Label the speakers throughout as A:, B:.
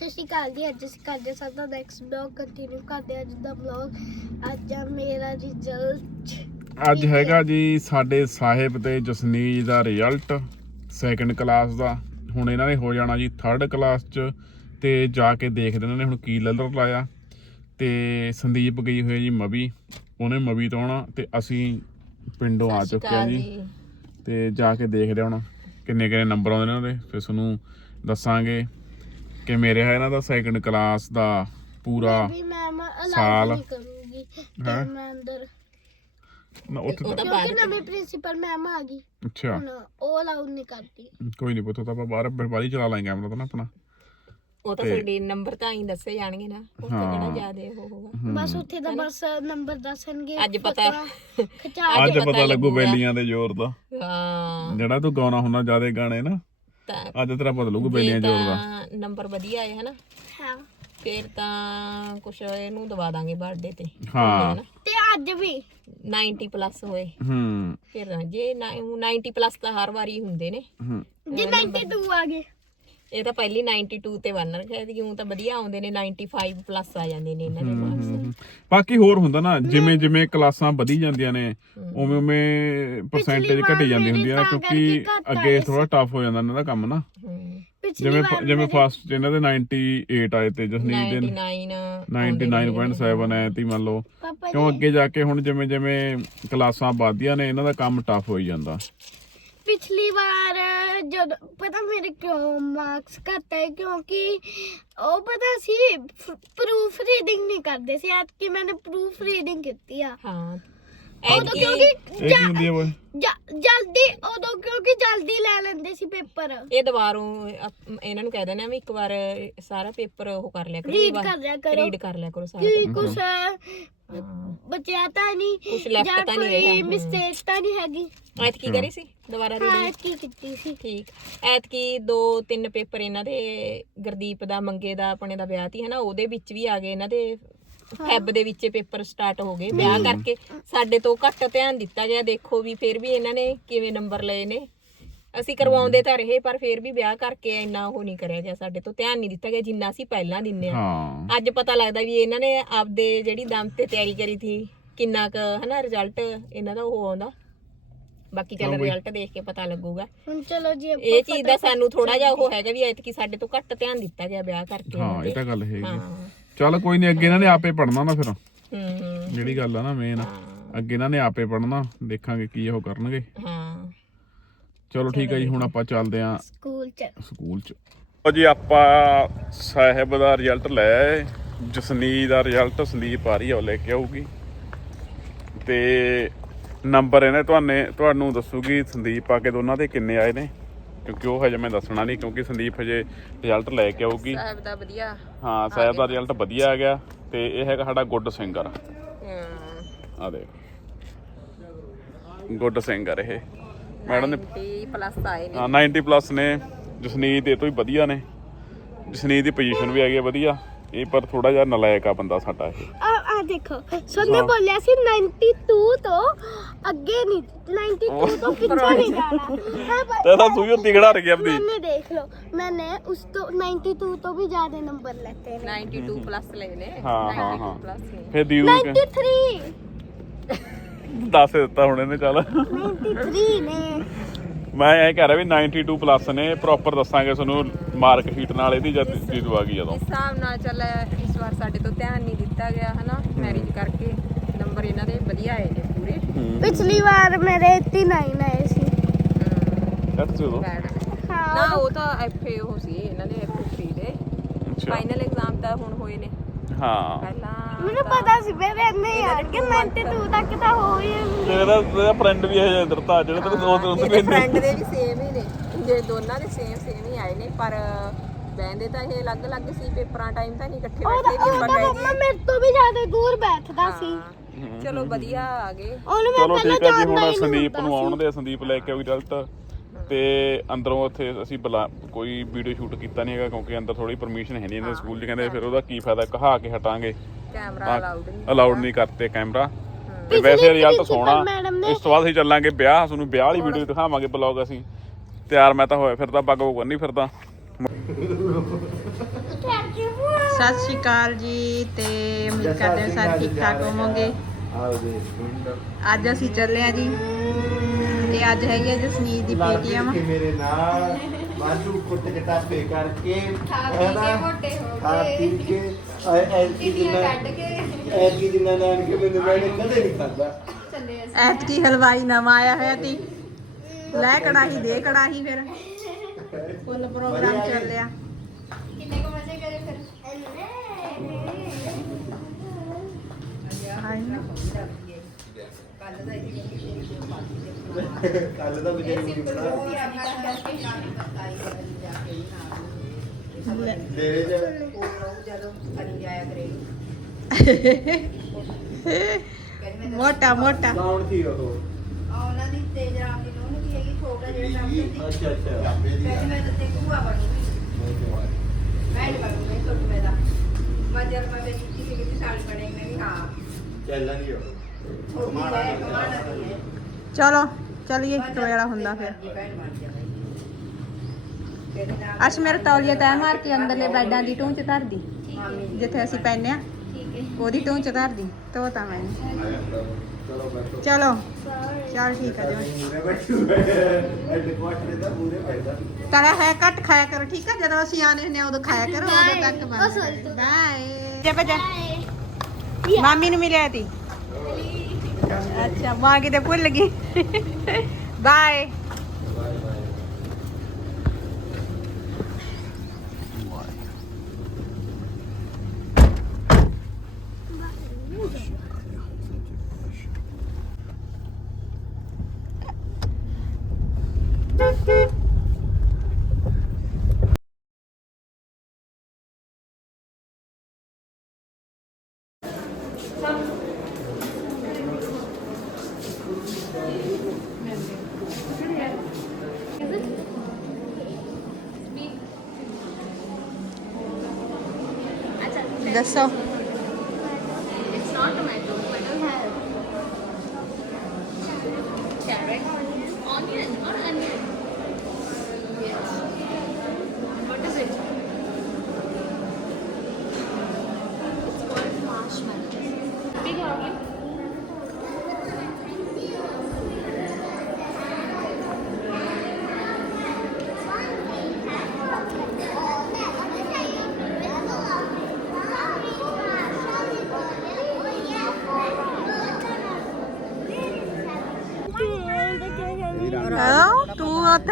A: ਸਤਿ ਸ਼੍ਰੀ ਅਕਾਲ ਜੀ ਅੱਜ ਅਸੀਂ ਕਰਦੇ ਸਾਡਾ ਨੈਕਸਟ ਬਲੌਗ ਕੰਟੀਨਿਊ ਕਰਦੇ ਹਾਂ ਅੱਜ ਦਾ ਬਲੌਗ ਅੱਜ ਆ ਮੇਰਾ ਰਿਜ਼ਲਟ
B: ਅੱਜ ਹੈਗਾ ਜੀ ਸਾਡੇ ਸਾਹਿਬ ਤੇ ਜਸਨੀਤ ਦਾ ਰਿਜ਼ਲਟ ਸੈਕੰਡ ਕਲਾਸ ਦਾ। ਹੁਣ ਇਹਨਾਂ ਨੇ ਹੋ ਜਾਣਾ ਜੀ ਥਰਡ ਕਲਾਸ ਚ ਤੇ ਜਾ ਕੇ ਦੇਖਦੇ ਇਹਨਾਂ ਨੇ ਹੁਣ ਕੀ ਲਲਰ ਲਾਇਆ। ਤੇ ਸੰਦੀਪ ਗਈ ਹੋਈ ਜੀ ਮਵੀ ਉਹਨੇ ਮਵੀ ਤੋਂ ਆਉਣਾ ਤੇ ਅਸੀਂ ਪਿੰਡੋਂ ਆ ਚੁੱਕੇ ਆ ਜੀ। ਤੇ ਜਾ ਕੇ ਦੇਖਦੇ ਹੁਣ ਕਿੰਨੇ ਕਿੰਨੇ ਨੰਬਰ ਆਉਂਦੇ ਨੇ ਉਹਨਾਂ ਦੇ ਫਿਰ ਤੁਹਾਨੂੰ ਦੱਸਾਂਗੇ। ਕਿ ਮੇਰੇ ਹੈ ਇਹਨਾਂ ਦਾ ਸੈਕੰਡ ਕਲਾਸ ਦਾ ਪੂਰਾ
A: ਵੀ ਮੈਮ ਅਲਾਉ
B: ਸਾਲ।
A: ਨਹੀਂ ਕਰੂੰਗੀ ਤੇ
B: ਹੈਂ?
A: ਮੈਂ ਅੰਦਰ
B: ਨਾ ਉੱਥੇ ਤਾਂ
A: ਕਿਉਂਕਿ ਨਵੀਂ ਪ੍ਰਿੰਸੀਪਲ ਮੈਮ ਆ ਗਈ।
B: ਅੱਛਾ।
A: ਹੁਣ ਉਹ ਅਲਾਉ ਨਹੀਂ ਕਰਦੀ।
B: ਕੋਈ ਨਹੀਂ ਪੁੱਤ ਤਾਂ ਆਪਾਂ ਬਾਹਰ ਬਾਹਰ ਚਲਾ ਲਾਂਗੇ ਕੈਮਰਾ ਤਾਂ ਨਾ ਆਪਣਾ।
C: ਉਹ ਤਾਂ
B: ਤੇ-
C: ਤੁਹਾਡੇ ਨੰਬਰ ਤਾਂ ਹੀ ਦੱਸੇ ਜਾਣਗੇ ਨਾ। ਉੱਥੇ
B: ਹਾਂ।
C: ਕਿਹੜਾ ਜ਼ਿਆਦੇ ਉਹ ਹੋਊਗਾ।
A: ਬਸ ਉੱਥੇ ਤਾਂ ਬਸ ਨੰਬਰ ਦੱਸਣਗੇ
C: ਅੱਜ ਪਤਾ-
A: ਫੋਟੋਆਂ ਖਿਚਾ
B: ਅੱਜ
C: ਪਤਾ
B: ਲੱਗੂ। ਬੇਲੀਆਂ ਦੇ ਜ਼ੋਰ ਦਾ।
C: ਹਾਂ।
B: ਜਿਹੜਾ ਤੂੰ ਗਾਉਣਾ ਹੁੰਦਾ ਜਿਆਦੇ ਗਾਣੇ ਨਾ।
C: ਤਾਂ
B: ਅੱਜ ਤੇਰਾ ਪਤਾ ਲੱਗੂ
C: ਜੇ
B: ਬੇਲੀਆਂ ਜ਼ੋਰ ਦਾ
C: ਤਾਂ ਨੰਬਰ ਵਧੀਆ ਆਏ ਹਨਾ?
A: ਹਾਂ।
C: ਫੇਰ ਤਾਂ ਕੁਛ ਇਹਨੂੰ ਦਵਾ ਦਾਂਗੇ ਬਰਥਡੇ ਤੇ।
B: ਹਾਂ।
A: ਤੇ ਅੱਜ ਵੀ।
C: 90 ਪਲੱਸ ਹੋਏ।
B: ਹੂੰ।
C: ਫਿਰ ਜੇ ਨਾ- 90 ਪਲੱਸ ਤਾਂ ਹਰ ਵਾਰੀ ਹੁੰਦੇ ਨੇ।
B: ਹੂੰ।
A: ਜੇ 92 ਆ ਗਏ।
C: ਇਹ ਤਾਂ ਪਹਿਲੀ 92 ਤੇ ਬਣ ਰੱਖਿਆ ਸੀ ਕਿਉਂ ਤਾਂ ਵਧੀਆ ਆਉਂਦੇ ਨੇ 95 ਪਲੱਸ ਆ ਜਾਂਦੇ ਨੇ ਇਹਨਾਂ ਦੇ ਮਾਰਕਸ।
B: ਬਾਕੀ ਹੋਰ ਹੁੰਦਾ ਨਾ ਜਿਵੇਂ ਜਿਵੇਂ ਕਲਾਸਾਂ ਵਧੀ ਜਾਂਦੀਆਂ ਨੇ ਉਵੇਂ ਉਵੇਂ ਪਰਸੈਂਟੇਜ ਘਟੀ ਜਾਂਦੀ ਹੁੰਦੀ ਆ ਕਿਉਂਕਿ ਅੱਗੇ ਥੋੜਾ ਟਫ ਹੋ ਜਾਂਦਾ ਇਹਨਾਂ ਦਾ ਕੰਮ ਨਾ। ਜਿਵੇਂ
A: ਵਾਰ
B: ਜਿਵੇਂ ਫਸਟ ਇਹਨਾਂ ਦੇ 98 ਆਏ ਤੇ ਜਸਨੀਤ ਦੇ
C: 99
B: 99.7 ਆਏ ਤੀ ਮੰਨ ਲਓ। ਕਿਉਂ ਅੱਗੇ ਜਾ ਕੇ ਹੁਣ ਜਿਵੇਂ ਜਿਵੇਂ ਕਲਾਸਾਂ ਵੱਧਦੀਆਂ ਨੇ ਇਹਨਾਂ ਦਾ ਕੰਮ ਟਫ ਹੋਈ ਜਾਂਦਾ।
A: ਪਿਛਲੀ ਵਾਰ ਜਦ, ਪਤਾ ਮੇਰੇ ਕਿਉਂ ਮਾਰਕਸ ਘੱਟ ਆਏ? ਕਿਉਂਕਿ ਉਹ ਪਤਾ ਸੀ ਪ੍ਰੂਫ ਰੀਡਿੰਗ ਨਹੀਂ ਕਰਦੇ ਸੀ। ਐਤ ਕਿ ਮੈंने ਪ੍ਰੂਫ ਰੀਡਿੰਗ ਕੀਤੀ ਆ।
C: ਹਾਂ।
A: ਉਦੋਂ
C: ਐਤਕੀ-
A: ਕਿਉਂਕਿ
B: ਇਹ ਕੀ ਹੁੰਦੀ ਹੈ ਓਏ
A: ਜ- ਜਲਦੀ ਉਦੋਂ ਕਿਉਂਕਿ ਜਲਦੀ ਲੈ ਲੈਂਦੇ ਸੀ ਪੇਪਰ।
C: ਇਹ ਦੁਬਾਰੋਂ ਅਪ- ਇਹਨਾਂ ਨੂੰ ਕਹਿ ਦੇਣਾ ਵੀ ਇੱਕ ਵਾਰ ਸਾਰਾ ਪੇਪਰ ਉਹ ਕਰ ਲਿਆ ਕਰੋ
A: ਰੀਡ ਕਰ ਲਿਆ ਕਰੋ।
C: ਰੀਡ ਕਰ ਲਿਆ ਕਰੋ ਸਾਰਾ
A: ਕਿ
C: paper।
A: ਕੁਛ
C: ਹਾਂ।
A: ਬਚਿਆ ਤਾਂ ਨਹੀਂ
C: ਕੁਛ left
A: ਜਾਂ
C: ਤਾਂ ਨਹੀਂ ਰਿਹਾ,
A: ਕੋਈ
C: ਹਮ।
A: ਮਿਸਟੇਕ ਤਾਂ ਨਹੀਂ ਹੈਗੀ।
C: ਐਤਕੀ ਕਰੀ ਸੀ? ਦੁਬਾਰਾ
A: ਹਾਂ
C: ਰੀਡਿੰਗ
A: ਕੀ ਕੀਤੀ ਸੀ।
C: ਠੀਕ। ਐਤਕੀ ਦੋ ਤਿੰਨ ਪੇਪਰ ਇਹਨਾਂ ਦੇ ਗੁਰਦੀਪ ਦਾ ਮੰਗੇ ਦਾ ਆਪਣੇ ਦਾ ਵਿਆਹ ਤੀ ਹਨਾ ਉਹਦੇ ਵਿੱਚ ਵੀ ਆ ਗਏ ਇਹਨਾਂ ਦੇ ਫੈਬ ਦੇ ਵਿੱਚ ਪੇਪਰ ਸਟਾਰਟ ਹੋ ਗਏ। ਵਿਆਹ ਕਰਕੇ ਸਾਡੇ ਤੋਂ ਘੱਟ ਧਿਆਨ ਦਿੱਤਾ ਗਿਆ। ਦੇਖੋ ਵੀ ਫਿਰ ਵੀ ਇਹਨਾਂ ਨੇ ਕਿਵੇਂ ਨੰਬਰ ਲਏ ਨੇ। ਅਸੀਂ ਕਰਵਾਉਂਦੇ ਤਾਂ ਰਹੇ ਪਰ ਫਿਰ ਵੀ ਵਿਆਹ ਕਰਕੇ ਇੰਨਾ ਉਹ ਨਹੀਂ ਕਰਿਆ ਗਿਆ। ਸਾਡੇ ਤੋਂ ਧਿਆਨ ਨਹੀਂ ਦਿੱਤਾ ਗਿਆ ਜਿੰਨਾ ਅਸੀਂ ਪਹਿਲਾਂ ਦਿੰਨੇ ਆ
B: ਹਾਂ।
C: ਅੱਜ ਪਤਾ ਲੱਗਦਾ ਵੀ ਇਹਨਾਂ ਨੇ ਆਪਦੇ ਜਿਹੜੀ ਦਮ ਤੇ ਤਿਆਰੀ ਕਰੀ ਸੀ ਕਿੰਨਾ ਕ ਹਨਾ ਰਿਜ਼ਲਟ ਇਹਨਾਂ ਦਾ ਉਹ ਆਉਂਦਾ। ਬਾਕੀ ਚੱਲ। ਰਿਜ਼ਲਟ ਦੇਖ ਕੇ ਪਤਾ ਲੱਗੂਗਾ।
A: ਹੁਣ ਚਲੋ ਜੀ ਆਪਾਂ
C: ਇਹ ਚੀਜ਼ ਦਾ ਸਾਨੂੰ ਥੋੜਾ ਜਿਹਾ ਉਹ ਹੈਗਾ ਵੀ ਐਤਕੀ ਸਾਡੇ ਤੋਂ ਘੱਟ ਧਿਆਨ ਦਿੱਤਾ ਗਿਆ ਵਿਆਹ ਕਰਕੇ
B: ਹਾਂ ਇਹ ਤਾਂ। ਗੱਲ ਹੈਗੀ
C: ਹਾਂ।
B: ਚੱਲ ਕੋਈ ਨਹੀਂ ਅੱਗੇ ਇਹਨਾਂ ਨੇ ਆਪੇ ਪੜਨਾ ਨਾ ਫਿਰ।
C: ਹੂੰ। ਹੂੰ
B: ਜਿਹੜੀ ਗੱਲ ਆ ਨਾ ਮੇਨ ਅੱਗੇ ਇਹਨਾਂ ਨੇ ਆਪੇ ਪੜਨਾ ਦੇਖਾਂਗੇ ਕੀ ਉਹ ਕਰਨਗੇ।
C: ਹਾਂ।
B: ਚਲੋ ਠੀਕ ਹੈ ਜੀ ਹੁਣ ਆਪਾਂ ਚੱਲਦੇ ਆਂ।
A: ਸਕੂਲ ਚ।
B: ਸਕੂਲ ਚ। ਉਹ ਜੀ ਆਪਾਂ ਸਾਹਿਬ ਦਾ ਰਿਜ਼ਲਟ ਲੈ ਆਏ। ਜਸਨੀ ਦਾ ਰਿਜ਼ਲਟ ਸੰਦੀਪ ਆ ਰਹੀ ਆ ਉਹ ਲੈ ਕੇ ਆਊਗੀ। ਤੇ ਨੰਬਰ ਇਹਨੇ ਤੁਹਾਨੇ ਤੁਹਾਨੂੰ ਦੱਸੂਗੀ ਸੰਦੀਪ ਆ ਕੇ ਦੋਨਾਂ ਦੇ ਕਿੰਨੇ ਆਏ ਨੇ। ਕਿਉਂਕਿ ਉਹ ਹਜੇ ਮੈਂ ਦੱਸਣਾ ਨਹੀਂ ਕਿਉਂਕਿ ਸੰਦੀਪ ਹਜੇ ਰਿਜ਼ਲਟ ਲੈ ਕੇ ਆਊਗੀ।
C: ਸਾਹਿਬ ਦਾ ਵਧੀਆ।
B: ਹਾਂ ਸਾਹਿਬ ਦਾ ਰਿਜ਼ਲਟ ਵਧੀਆ ਆ ਗਿਆ ਤੇ ਇਹ ਹੈਗਾ ਸਾਡਾ ਗੁੱਡ ਸਿੰਗਰ।
C: ਹਾਂ।
B: ਆ ਦੇਖ। ਗੁੱਡ ਸਿੰਗਰ ਇਹ। ਮੈਡਮ ਨੇ
C: 90 ਪਲੱਸ ਆਏ ਨੇ
B: ਹਾਂ 90 ਪਲੱਸ ਨੇ। ਜਸਨੀਤ ਇਹ ਤੋਂ ਹੀ ਵਧੀਆ ਨੇ। ਜਸਨੀਤ ਦੀ ਪੋਜੀਸ਼ਨ ਵੀ ਆ ਵਧੀਆ। ਇਹ ਪਰ ਥੋੜਾ ਜਿਹਾ ਨਲਾਇਕ ਆ ਬੰਦਾ ਸਾਡਾ ਇਹ।
A: ਆ ਆ ਦੇਖੋ ਸੁਣਨੇ ਬੋਲਿਆ ਸੀ 92 ਤੋਂ ਅੱਗੇ ਨਹੀਂ 92 ਤੋਂ ਪਿੱਛੇ ਨਹੀਂ ਜਾਣਾ ਹਾਂ ਪਰ
B: ਤੇਰਾ ਸੂਈ ਉੱਤੀ ਖੜਾ ਰਹੀ ਆਪਦੀ
A: मैंने देख लो मैंने उस तो 92 तो भी ज्यादा नंबर लेते हैं
C: 92 ਪਲੱਸ ਲਏ ਨੇ
B: ਹਾਂ ਹਾਂ ਹਾਂ
C: ਪਲੱਸ ਨੇ
B: ਫੇਰ ਦੀਦੂ ਕੇ
A: 93
B: ਦੱਸ ਦਿੱਤਾ ਹੁਣ ਇਹਨੇ ਚੱਲ
A: 93 ने
B: ਮੈਂ ਇਹ ਕਹਿ ਰਿਹਾ ਵੀ 92 ਪਲੱਸ ਨੇ ਪ੍ਰੋਪਰ ਦੱਸਾਂਗੇ ਤੁਹਾਨੂੰ ਮਾਰਕ ਸ਼ੀਟ ਨਾਲ ਇਹਦੀ ਜਦ ਜੀਦੂ ਆ ਗਈ ਜਦੋਂ।
C: ਹਿਸਾਬ ਨਾਲ ਚੱਲ ਇਸ ਵਾਰ ਸਾਡੇ ਤੋਂ ਧਿਆਨ ਨਹੀਂ ਦਿੱਤਾ ਗਿਆ ਹਨਾ? ਮੈਰਿਜ ਕਰਕੇ ਨੰਬਰ ਇਹਨਾਂ ਦੇ ਵਧੀਆ ਆਏ ਨੇ ਪੂਰੇ।
A: ਪਿਛਲੀ ਵਾਰ ਮੇਰੇ 39
B: ਆਏ ਸੀ।
C: ਕੱਟ
A: ਦੋ
C: ਨਾ ਉਹ ਤਾਂ ਐਫਏ ਉਹ ਸੀ ਇਹਨਾਂ ਦੇ ਐਫਏ ਦੇ। ਫਾਈਨਲ ਐਗਜ਼ਾਮ ਤਾਂ ਹੁਣ ਹੋਏ ਨੇ।
B: ਹਾਂ।
C: ਪਹਿਲਾਂ
A: ਮੈਨੂੰ ਪਤਾ ਸੀ ਮੇਰੇ ਨਹੀਂ ਯਾਰ ਕਿ 92 ਤੱਕ ਤਾਂ ਹੋ ਹੀ
B: ਤੇਰਾ ਤੇਰਾ ਫਰੈਂਡ ਵੀ ਹੈ ਇਧਰ ਤਾਂ ਜਿਹੜੇ ਤੇਰੇ ਦੋ ਦੋਸਤ ਵੀ ਨੇ
C: ਫਰੈਂਡ ਦੇ ਵੀ ਸੇਮ ਹੀ ਨੇ। ਜੇ ਦੋਨਾਂ ਦੇ ਸੇਮ ਸੇਮ ਹੀ ਆਏ ਨੇ ਪਰ ਬੈਂਦੇ ਤਾਂ ਇਹ ਅਲੱਗ-ਅਲੱਗ ਸੀ ਪੇਪਰਾਂ ਟਾਈਮ ਤਾਂ ਨਹੀਂ ਇਕੱਠੇ ਬੈਠੇ ਵੀ
A: ਉਹਦਾ ਮੰਮਾ ਮੇਰੇ ਤੋਂ ਵੀ ਜ਼ਿਆਦਾ ਦੂਰ ਬੈਠਦਾ ਸੀ।
C: ਚਲੋ ਵਧੀਆ ਆ ਗਏ।
A: ਉਹਨੂੰ ਮੈਂ
B: ਚਲੋ
A: ਪਹਿਲਾਂ
B: ਠੀਕ ਹੈ ਜੀ ਹੁਣ ਸੰਦੀਪ ਨੂੰ ਆਉਣ ਦੇ ਸੰਦੀਪ ਲੈ ਕੇ ਆਉ ਰਿਜ਼ਲਟ ਤੇ ਅੰਦਰੋਂ ਉੱਥੇ ਅਸੀਂ ਬੁਲਾ ਕੋਈ ਵੀਡੀਓ ਸ਼ੂਟ ਕੀਤਾ ਨਹੀਂ ਹੈਗਾ ਕਿਉਂਕਿ ਅੰਦਰ ਥੋੜੀ ਪਰਮਿਸ਼ਨ ਹੈ ਨਹੀਂ ਇਹਨਾਂ ਸਕੂਲ 'ਚ ਕਹਿੰਦੇ ਫਿਰ ਉਹਦਾ ਕੀ ਫਾਇਦਾ ਕਹਾ ਕੇ ਹਟਾਂਗੇ।
C: ਕੈਮਰਾ ਅਲਾਉਡ ਨਹੀਂ
B: ਅਲਾਉਡ ਨਹੀਂ ਕਰਤੇ ਕੈਮਰਾ ਤੇ ਵੈਸੇ ਰਿਜ਼ਲਟ ਸੋਹਣਾ। ਇਸ ਤੋਂ ਬਾਅਦ ਅਸੀਂ ਚੱਲਾਂਗੇ ਵਿਆਹ ਤੁਹਾਨੂੰ ਵਿਆਹ ਵਾਲੀ ਵੀਡੀਓ ਦਿਖਾਵਾਂਗੇ ਬਲੌਗ ਅਸੀਂ। ਤਿਆਰ ਮੈਂ ਤਾਂ ਹੋਇਆ ਫਿਰਦਾ ਪੱਗ ਉਹ ਨਹੀਂ ਫਿਰਦਾ।
D: ਸਤਿ ਸ਼੍ਰੀ ਅਕਾਲ ਜੀ ਤੇ ਉਮੀਦ ਕਰਦੇ ਹਾਂ ਸਾਰੇ ਠੀਕ ਠਾਕ ਹੋਵੋਗੇ। ਅੱਜ ਅਸੀਂ ਚੱਲੇ ਆ ਜੀ। ਤੇ ਅੱਜ ਹੈਗੀ ਆ ਜਸਨੀਤ ਦੀ ਪੀਟੀਐਮ
E: ਕਿ ਮੇਰੇ ਨਾਲ ਮਾਜੂ ਕੁੱਟ ਕਟਾਪੇ ਕਰਕੇ ਖਾ
A: ਮੋਟੇ ਹੋ
E: ਖਾ ਪੀ ਕੇ ਐਲਕੀ ਦਿਨਾਂ ਐਲਕੀ ਦਿਨਾਂ ਨਾਲ ਕੇ। ਮੈਨੂੰ ਮੈਨੇ ਕਦੇ ਨਹੀਂ ਖਾਦਾ
D: ਐਤਕੀ ਹਲਵਾਈ ਨਵਾਂ ਆਇਆ ਹੋਇਆ ਤੀ। ਲੈ ਕੜਾਹੀ ਦੇ ਕੜਾਹੀ ਫਿਰ। ਫੁੱਲ ਪ੍ਰੋਗਰਾਮ ਚੱਲਿਆ
A: ਕਿੰਨੇ ਕੁ ਮਜ਼ੇ ਕਰੇ ਫਿਰ?
D: ਹਾਏ ਨਾ।
E: ਕੱਲ ਦਾ ਬਜੇ ਨਹੀਂ ਬਣਾ
D: ਲੈ।
E: ਡੇਰੇ ਚ
D: ਮੋਟਾ ਮੋਟਾ
E: ਕੌਣ ਸੀ ਉਹ
F: ਉਹਨਾਂ ਦੀ ਤੇਜ ਰਾਮ ਦੀ ਨੂੰਹ ਦੀ ਹੈਗੀ ਛੋਟਾ ਜਿਹੜਾ ਰਾਮ ਦੀ
E: ਅੱਛਾ ਅੱਛਾ।
F: ਕਹਿੰਦੀ ਮੈਂ ਤਾਂ ਤੇ ਭੂਆ ਬਣੂਗੀ ਮੈਂ ਨਹੀਂ ਬਣੂਗੀ ਛੋਟੂ ਮੇਰਾ ਮੈਂ ਜਦ ਮੈਂ ਮੇਰੀ ਕਿਸੇ ਕਿਸੇ ਸਾਲ ਬਣੇ ਮੈਂ ਵੀ ਹਾਂ
E: ਚੱਲਾਂਗੇ ਉਹ
F: ਛੋਟੀ ਹੈ ਕਮਾਣਾ ਦੀ ਹੈ
D: ਚਲੋ ਚਲਿਏ ਟੋਇਲਾ ਹੁੰਦਾ ਫਿਰ ਅਸ਼ ਮੇਰੇ ਤੌਲੀਆ ਤੈ ਮਾਰ ਕੇ ਅੰਦਰਲੇ ਬੈਡਾਂ ਦੀ ਟੂੰ ਚ ਧਰਦੀ। ਜਿੱਥੇ ਅਸੀਂ ਪੈਨੇ ਆ ਉਹਦੀ ਟੂੰ ਚ ਧਰਦੀ। ਧੋਤਾ ਮੈਂ।
E: ਚਲੋ
D: ਚਲੋ ਠੀਕ ਆ ਜੀ ਤਲਾ ਹੈ ਘੱਟ ਖਾਇਆ ਕਰੋ ਠੀਕ ਆ? ਜਦੋਂ ਅਸੀਂ ਆਨੇ ਹੁੰਦੇ ਆ ਉਦੋਂ ਖਾਇਆ ਕਰੋ ਉਦੋਂ. ਤੱਕ ਬਾਏ ਜੇ ਭਜਾ। ਮਾਮੀ ਨੂੰ ਮਿਲਿਆ ਤੀ। ਅੱਛਾ ਮਾਂ ਕਿਤੇ ਭੁੱਲ ਗਈ। ਬਾਏ ਦੱਸੋ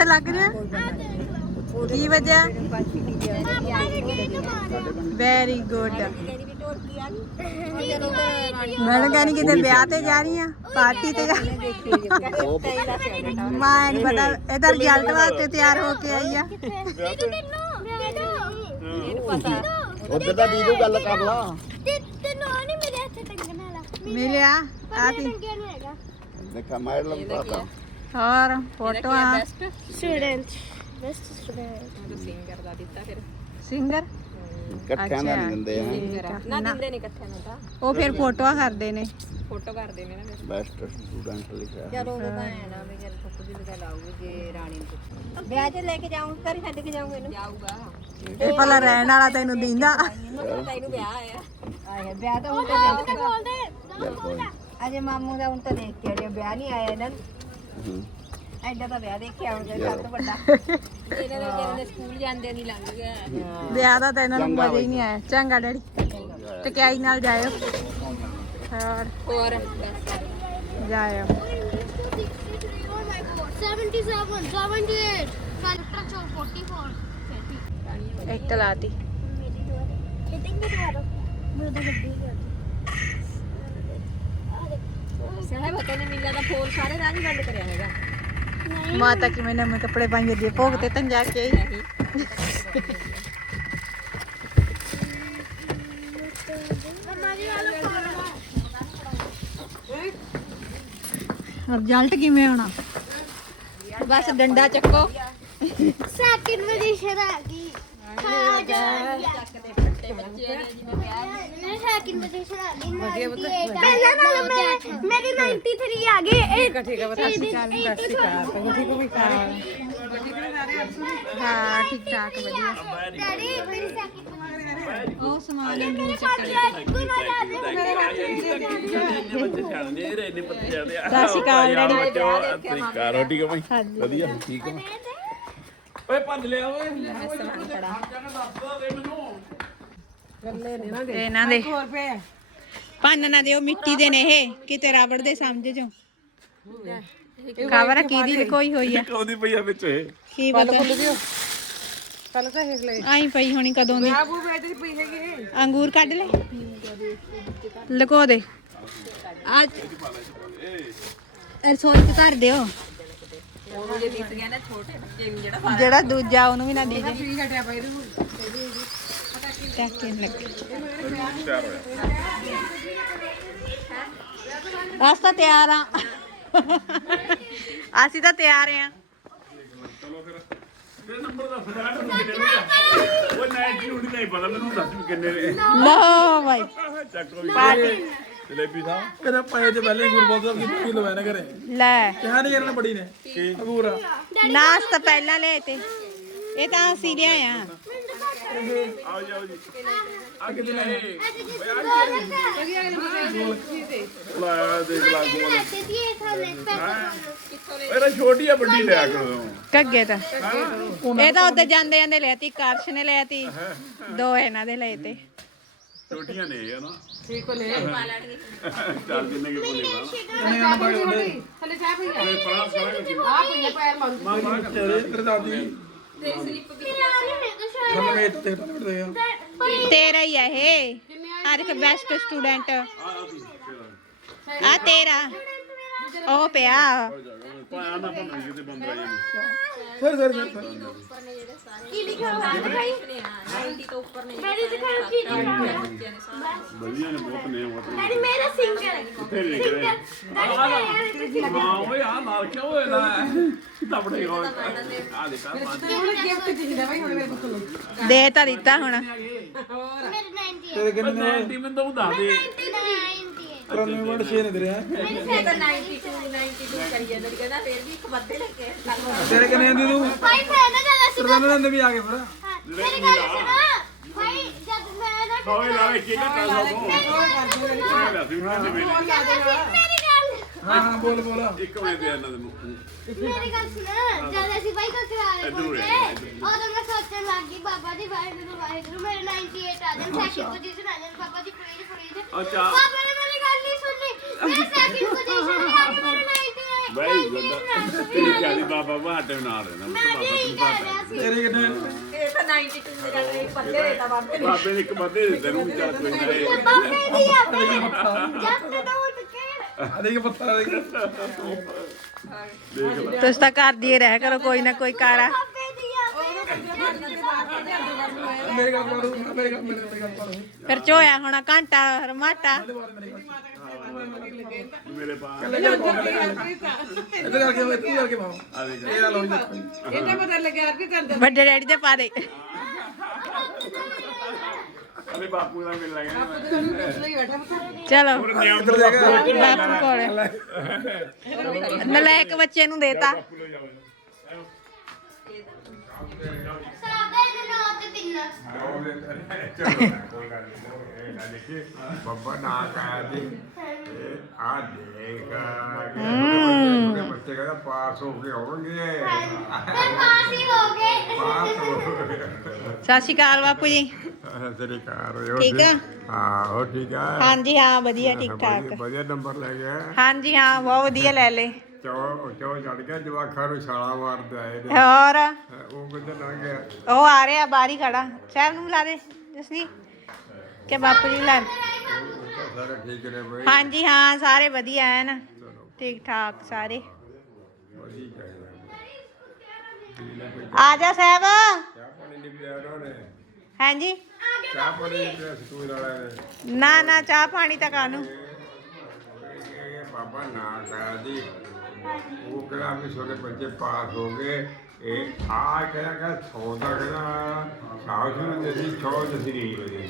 D: ਲੱਗ ਰਿਹਾ ਕੀ ਵਜ੍ਹਾ? ਵੈਰੀ ਗੁੱਡ ਮੈਂ ਕਹਿੰਦੀ ਕਿਤੇ ਵਿਆਹ ਤੇ ਜਾ ਰਹੀ ਆ ਪਾਰਟੀ ਤੇ ਜਾ ਮੈਂ ਨਹੀਂ ਪਤਾ ਇਹਦਾ ਰਿਜ਼ਲਟ ਵਾਸਤੇ ਤਿਆਰ ਹੋ ਕੇ ਆਈ ਆ।
E: ਉੱਧਰ ਦਾ ਵੀਡੀਓ ਗੱਲ ਕਰ ਲਾ
A: ਤੈਨੂੰ ਆ ਨਹੀਂ ਮੇਰੇ ਹੱਥ ਟੰਗਣ ਵਾਲਾ
D: ਮਿਲਿਆ ਆ ਤੀ
E: ਦੇਖਾ ਮਾਰ ਲੰਦਾ ਤਾਂ
D: ਹੋਰ ਫੋਟੋਆਂ
A: ਸਟੂਡੈਂਟ ਬੈਸਟ ਸਟੂਡੈਂਟ
C: ਸਿੰਗਰ ਦਾ ਦਿੱਤਾ ਫਿਰ।
D: ਸਿੰਗਰ
E: ਇਕੱਠਿਆਂ ਦਾ ਨਹੀਂ ਦਿੰਦੇ ਆ।
C: ਸਿੰਗਰ ਨਾ ਦਿੰਦੇ ਨੇ ਇਕੱਠਿਆਂ ਨੂੰ ਤਾਂ।
D: ਉਹ ਫਿਰ ਫੋਟੋਆਂ ਕਰਦੇ ਨੇ।
C: ਫੋਟੋ ਕਰਦੇ ਨੇ ਨਾ ਫਿਰ।
E: ਬੈਸਟ ਸਟੂਡੈਂਟ ਲਿਖਿਆ
F: ਚਲੋ ਉਹ ਤਾਂ ਐ ਨਾ ਵੀ ਜਦ ਸੱਤ ਦੀ ਲਗਾ ਲਾਉਗੀ ਜੇ ਰਾਣੀ ਨੂੰ ਪੁੱਛਣਾ ਵਿਆਹ 'ਚ ਲੈ ਕੇ ਜਾਊਂਗੀ ਘਰ ਛੱਡ ਕੇ ਜਾਊਂਗੇ ਇਹਨੂੰ।
C: ਜਾਊਗਾ।
D: ਇਹ ਭਲਾ ਰਹਿਣ ਵਾਲਾ ਤੈਨੂੰ ਦਿੰਦਾ।
C: ਇਹਨੂੰ ਵਿਆਹ ਆਇਆ।
F: ਆਇਆ ਵਿਆਹ ਤਾਂ ਹੁਣ ਤਾਂ ਦੇਖ ਕੇ
E: ਚੱਲ
F: ਅਜੇ ਮਾਮੂ ਦਾ ਹੁਣ ਤਾਂ ਦੇਖ ਕੇ ਆਇਆ ਵਿਆਹ ਨਹੀਂ ਆਇਆ ਇਹਨਾਂ ਨੂੰ। ਐਡਾ ਤਾਂ ਵਿਆਹ ਦੇਖ ਕੇ ਆਉਂਗੇ ਸਭ ਤੋਂ ਵੱਡਾ।
C: ਇਹਨਾਂ ਦੇ ਦੇ ਸਕੂਲ ਜਾਂਦੇ ਨਹੀਂ ਲੰਘ ਗਿਆ।
D: ਵਿਆਹ ਦਾ ਤਾਂ ਇਹਨਾਂ ਨੂੰ ਮਜ਼ਾ ਹੀ ਨਹੀਂ ਆਇਆ। ਚੰਗਾ ਡੈਡੀ। ਟਕਿਆਈ ਨਾਲ ਜਾਇਓ। ਹੋਰ?
C: ਹੋਰ
D: ਜਾਇਓ।
A: 77 78 ਕੱਲ 44
D: ਇੱਕ ਲਾਤੀ।
A: ਹਿਟਿੰਗ ਵੀ ਮਾਰੋ ਮੇਰੇ ਤਾਂ ਗੱਡੀ ਕਰ
C: ਸਹਿਬ ਪਤਾ ਨਹੀਂ ਮਿਲਿਆ ਦਾ ਫੋਨ ਸਾਰੇ ਰਾਹ ਨਹੀਂ ਬੰਦ ਕਰਿਆ ਹੈਗਾ।
D: ਮਾਤਾ ਕਿਵੇਂ ਨਵੇਂ ਕੱਪੜੇ ਪਾਈਏ ਦੇ ਭੋਗ ਤੇ ਤਾਂ ਜਾ ਕੇ ਆਈ। ਰਿਜ਼ਲਟ ਕਿਵੇਂ ਆਉਣਾ? ਬਸ ਡੰਡਾ ਚੱਕੋ।
A: ਸੈਕਿੰਡ ਪੋਜੀਸ਼ਨ ਆ। ਗਈ ਖਾ ਜਾ ਮੈਂ ਸੈਕਿੰਡ ਪੋਜੀਸ਼ਨ ਆ ਗਈ 98 ਪਹਿਲਾਂ ਨਾਲ ਮੈਂ ਮੇਰੀ 93 ਆ ਗਈ। ਠੀਕ ਠੀਕ ਹੈ ਬਤਾ ਸੀ ਕਾਲ
D: ਹਾਂ। ਠੀਕ ਠਾਕ ਵਧੀਆ।
A: ਡੈਡੀ ਮੇਰੀ ਸੈਕਿੰਡ
D: ਉਹ ਸਮਾਨ ਅੰਗੂਰ ਚੱਕਰ
A: ਗੁਨਾ ਯਾਦ
B: ਬੱਚੇ ਛਾਣਦੇ ਰਹੇ ਨੇ। ਬੱਚੇ ਜਾਂਦੇ ਆ
D: ਸਤਿ ਸ਼੍ਰੀ ਅਕਾਲ ਡੈਡੀ।
B: ਤਰੀਕਾ ਰੋਟੀ ਕਮਾਈ ਵਧੀਆ ਠੀਕ ਆ ਓਏ ਭੰਨ ਲਿਆ ਓਏ।
D: ਤੇ ਇਹਨਾਂ ਦੇ। ਭੰਨ ਨਾ ਦਿਓ ਮਿੱਟੀ ਦੇ ਨੇ ਇਹ। ਕਿਤੇ ਰਬੜ ਦੇ ਸਮਝ ਜੋ। ਖਬਰ ਕਿਹਦੀ ਕੋਈ ਹੋਈ ਆ।
B: ਕਾਉਂਦੀ ਪਈ ਆ ਵਿੱਚ ਇਹ।
D: ਕੀ ਪਤਾ? ਆਈ ਪਈ ਹੋਣੀ ਕਦੋਂ ਦੀ। ਅੰਗੂਰ ਕੱਢ ਲੈ। ਲਗੋ ਦੇ। ਅੱਜ ਰਸੋਈ ਚ ਧਰ ਦਿਓ।
C: ਉਹਨੂੰ ਜੇ ਦਿਸ ਗਿਆ ਨਾ ਛੋਟੇ ਬੱਚੇ ਨੂੰ
D: ਜਿਹੜਾ ਦੂਜਾ ਉਹਨੂੰ ਵੀ ਨਾ ਦੇ ਜੇ ਚੱਕ ਕੇ ਲੱਗ
B: ਤਿਆਰ ਹੋਇਆ।
D: ਰਸਤਾ ਤਿਆਰ ਆ ਅਸੀਂ ਤਾਂ ਤਿਆਰ ਆ
B: ਚਲੋ ਫਿਰ। ਇਹ ਨੰਬਰ ਦਾ ਫਟਾਫਟ ਕਿੰਨੇ ਨੇ ਓਏ ਨਾਈਟ ਨੂੰ ਨਹੀਂ ਪਤਾ ਮੈਨੂੰ ਦੱਸ ਕਿੰਨੇ ਨੇ।
D: ਲੋ ਬਾਈ।
B: ਚੱਕੋ ਵੀ
D: ਪਾਰਟੀ
B: ਜਲੇਬੀ
G: ਪਾਏ ਤੇ ਪਹਿਲੇ ਕਿੰਨੇ ਨਾ ਘਰੇ।
D: ਲੈ।
G: ਕਿਹਾ ਨਹੀਂ ਕਰਨਾ ਬੜੀ ਨੇ। ਅੰਗੂਰ।
D: ਨਾਸ ਤਾਂ ਪਹਿਲਾਂ ਲੈ ਤੇ। ਇਹ ਤਾਂ ਅਸੀਂ ਲਿਆ ਆ।
B: ਆਓ ਜੀ ਆਓ ਜੀ ਆ ਕਿਤੇ ਨੇ ਲਾ ਦੇਖ ਲਾ ਗੋਲ ਇਹਦਾ ਛੋਟੀ ਆ ਵੱਡੀ ਲਿਆ ਕਰੋ
D: ਕੱਗੇ ਤਾਂ। ਇਹ ਤਾਂ ਉੱਤੇ ਜਾਂਦੇ ਜਾਂਦੇ ਲੈਤੀ ਕਰਸ਼ ਨੇ ਲੈਤੀ ਦੋ ਇਹਨਾਂ ਦੇ ਲਏ ਤੇ।
B: ਛੋਟੀਆਂ ਨੇ ਇਹ ਨਾ ਠੀਕ ਹੋ ਲੈ ਚੱਲ ਕਿੰਨੇ ਕੇ ਬੋਲੇ
G: ਵੱਡੇ
F: ਥੱਲੇ ਚਾਹ ਪਈ। ਆ
B: ਪਰਾਂ ਸਾਰਾ
F: ਆ ਪਈ ਆ ਪੈਰ ਮੰਗ
G: ਤੇਰੇ ਦਾਦੀ। ਤੇ ਆ?
D: ਤੇਰਾ ਹੀ ਆ ਇਹ। ਹਰ ਇੱਕ ਬੈਸਟ ਸਟੂਡੈਂਟ ਆ ਤੇਰਾ। ਉਹ ਪਿਆ।
B: ਪਾਇਆ ਨਾ ਭੰਨ ਕਿਤੇ ਬੰਦ ਆ ਜਾਂਦੀ
G: ਸਰ ਸਰ ਸਰ।
A: ਕੀ ਲਿਖਿਆ ਹੋਇਆ ਹੈ
C: 90 ਤੋਂ ਉੱਪਰ ਨੇ
A: ਮੇਰੀ ਦਿਖਾਓ ਕੀ ਲਿਖਿਆ ਹੋਇਆ?
B: ਵਧੀਆ ਨੇ ਬਹੁਤ ਨੇ ਬਹੁਤ
A: ਡੈਡੀ ਮੇਰਾ ਸਿੰਗਰ
B: ਕਿੱਥੇ ਲਿਖ ਰਹੇ?
A: ਡੈਡੀ
B: ਹਾਂ ਓਏ ਆ ਨਾਲ ਕਿਉਂ ਹੋਏ ਨਾ? ਤਪੜੇ ਹੋ ਆ ਦੇਖਾ
F: ਗਿਫਟ ਚਾਹੀਦਾ ਬਈ ਹੁਣ ਮੇਰੇ ਨੂੰ
D: ਦੇ ਤਾਂ ਦਿੱਤਾ ਹੁਣ।
A: ਮੇਰੇ 98
G: ਤੇਰੇ ਕਿੰਨੇ ਨੇ?
B: 90 ਮੈਨੂੰ ਤਾਂ ਦੱਸ ਦੇ।
A: 98
G: 93 ਮਿੰਟ 6 ਨੇ ਤੇਰੇ ਹੈਂ?
C: ਇਹ ਤਾਂ 92 92 ਕਰੀ ਜਾਂਦਾ ਕਹਿੰਦਾ ਫੇਰ ਵੀ ਇੱਕ ਬੱਦੇ ਲੈ ਕੇ
G: ਤੇਰੇ ਕਿੰਨੇ ਆਂਦੀ ਤੂੰ?
A: ਭਾਈ ਮੈਂ ਨਾ ਜਦ ਅਸੀਂ
G: ਤੇਰੇ ਨਾਲ ਵੀ ਆ ਗਏ ਫਿਰ।
A: ਮੇਰੀ ਗੱਲ ਸੁਣੋ। ਭਾਈ ਜਦ ਮੈਂ ਨਾ
B: ਹੋਏ ਲਾਵੇ ਕੀ ਨਾ ਕਰ ਲਓ ਮੇਰੀ
A: ਗੱਲ
G: ਹਾਂ ਹਾਂ ਬੋਲ ਬੋਲ।
B: ਇੱਕ ਵਜੇ ਦੇ ਇਹਨਾਂ ਦੇ ਮੁੱਖ
A: ਮੇਰੀ ਗੱਲ ਸੁਣ। ਜਦ ਅਸੀਂ ਬਾਈ ਕੋ ਕਰਾ ਰਹੇ
B: ਇੱਧਰ ਉਰੇ,
A: ਪਹੁੰਚੇ ਉਦੋਂ ਮੈਂ ਸੋਚਣ ਲੱਗ ਗਈ ਬਾਬਾ ਦੀ ਵਾਹਿਗੁਰੂ ਵਾਹਿਗੁਰੂ ਮੇਰੇ 98 ਆ ਜਾਣ ਸੈਕਿੰਡ ਪੋਜੀਸ਼ਨ ਆ ਜਾਣ ਬਾਬਾ ਦੀ ਪਲੀਜ਼ ਪਲੀਜ਼
B: ਅੱਛਾ।
A: ਬਾਬਾ ਨੇ ਗੱਲ ਸੁਣੀ ਮੈਂ ਸੈਕਿੰਡ ਪੋਜੀਸ਼ਨ ਆ ਗਈ ਮੇਰੇ 98
B: ਬਈ ਗੁੱਡਾ ਤੇਰੀ ਕਿਆਦੀ ਬਾਬਾ ਬਾਟੇ ਨਾਲ ਰਹਿਣਾ ਮੈਂ
A: ਮੈਂ
B: ਬਾਬਾ
A: ਵੀ
B: ਤੈਨੂੰ
A: ਕਹਿ
B: ਬਾਬਾ
A: ਰਿਹਾ ਸੀ।
G: ਤੇਰੇ ਕਿੰਨੇ
C: ਇਹ ਤਾਂ 92 ਦੇ ਜਾਂਦੇ ਬੱਦੇ ਦੇ ਤਾਂ ਬਾਬੇ ਨੇ
B: ਬਾਬੇ ਨੇ ਇੱਕ ਬੰਦੇ ਦੇ ਨੂੰ ਚੱਲ ਕੋਈ ਨਾ ਇਹ
A: ਬਾਬੇ ਦੀ ਆ ਜਦ ਡੋਂਟ ਕੇਅਰ
G: ਆ। ਦੇਖ ਪੱਤਾ ਦੇਖ।
B: ਦੇਖ ਲੈ।
D: ਤੁਸੀਂ ਤਾਂ ਕਰਦੀ ਰਹਿ ਕਰੋ ਕੋਈ ਨਾ ਕੋਈ ਕਾਰਾ
A: ਬਾਬੇ ਦੀ ਆ
G: ਮੇਰੇ ਗੱਲ ਮਾਰੂ ਮੇਰੇ ਗੱਲ ਮੇਰੇ ਗੱਲ ਮਾਰੂ
D: ਫਿਰ ਝੋਇਆ ਹੋਣਾ ਘੰਟਾ ਰਮਾਟਾ।
B: ਮੇਰੇ ਪਾ
G: ਇੱਧਰ ਕਰਕੇ ਓਏ ਤੂੰ ਕਰਕੇ ਪਾਓ
B: ਆ ਦੇਖ।
G: ਇਹ ਆ ਲੋ ਜੀ। ਦੇਖੋ
F: ਇਹਦਾ ਪਤਾ ਲੱਗਿਆ ਕਿ ਕਰਦੇ
D: ਵੱਡੇ ਡੈਡੀ ਦੇ ਪਾ ਦੇ।
B: ਬਾਪੂ ਦਾ ਮਿਲ ਲੱਗਾ
F: ਲਈ ਬੈਠਾ ਪੁੱਤ।
D: ਚਲੋ।
G: ਇੱਧਰ
D: ਬਾਪੂ ਕੋਲ। ਨਲਾਇਕ ਬੱਚੇ ਨੂੰ ਦੇਤਾ।
A: ਨੌ ਤੇ ਤਿੰਨ
H: ਬੱਬਾ ਨਾ ਕਹਾ ਜੀ ਆ ਦੇਗਾ
D: ਹੂੰ
H: ਬੱਚੇ ਕਹਿੰਦਾ ਪਾਸ ਹੋ ਕੇ ਆਉਣਗੇ
A: ਫਿਰ ਪਾਸ ਹੀ ਹੋ ਗਏ
H: ਪਾਸ ਹੋ ਗਏ
D: ਸਤਿ ਸ਼੍ਰੀ ਅਕਾਲ ਬਾਪੂ ਜੀ।
H: ਤੇਰੇ ਕਾਰ ਹੋ
D: ਠੀਕ ਆ?
H: ਹਾਂ ਹੋ ਠੀਕ ਆ?
D: ਹਾਂਜੀ ਹਾਂ ਵਧੀਆ ਠੀਕ ਠਾਕ
H: ਵਧੀਆ- ਵਧੀਆ ਨੰਬਰ ਲੈ ਗਿਆ।
D: ਹਾਂਜੀ ਹਾਂ ਬਹੁਤ ਵਧੀਆ ਲੈ ਲੈ
H: ਚੋ ਚੋ ਚੜ ਗਿਆ ਜਵਾਖਾਂ ਨੂੰ ਛਾਲਾ ਮਾਰਦਾ ਹੈ ਇਹਨੇ।
D: ਹੋਰ?
H: ਉਹ ਕਿੱਧਰ ਲੰਘ ਗਿਆ?
D: ਉਹ ਆ ਰਿਹਾ ਬਾਹਰ ਹੀ ਖੜਾ। ਸਾਹਿਬ ਨੂੰ ਬੁਲਾ ਦੇ ਜਸਨੀ। ਕਿ ਬਾਪੂ ਜੀ ਨੂੰ ਲਾ।
H: ਉਹ ਤਾਂ ਸਾਰੇ ਠੀਕ ਨੇ ਬਈ?
D: ਹਾਂਜੀ ਹਾਂ ਸਾਰੇ ਵਧੀਆ ਐਨ। ਠੀਕ ਠਾਕ ਸਾਰੇ।
H: ਵਧੀਆ ਚਾਹੀਦਾ।
D: ਆ ਜਾ ਸਾਹਿਬ।
H: ਚਾਹ ਪਾਣੀ ਨਹੀਂ ਪਿਆ ਉਹਨਾਂ ਨੇ?
D: ਹਾਂਜੀ।
H: ਚਾਹ ਪਾਣੀ ਨਹੀਂ ਪਿਆ ਸਕੂਲ ਵਾਲਿਆਂ ਨੇ?
D: ਨਾ ਨਾ ਚਾਹ ਪਾਣੀ ਤਾਂ ਕਾਨੂੰ
H: ਇਹ ਬਾਬਾ ਨਾ ਕਰਾ ਦੀ ਉਹ ਕਹਿੰਦਾ ਵੀ ਤੁਹਾਡੇ ਬੱਚੇ ਪਾਸ ਹੋ ਗਏ। ਇਹ ਆ ਕਹਿੰਦਾ ਕਿ ਸੌ ਦਾ ਕਹਿੰਦਾ ਸਾਹ ਸ਼ੁਰੂ ਦੇ ਸੀ ਛੋ ਜਸਰੀ ਵਜੇ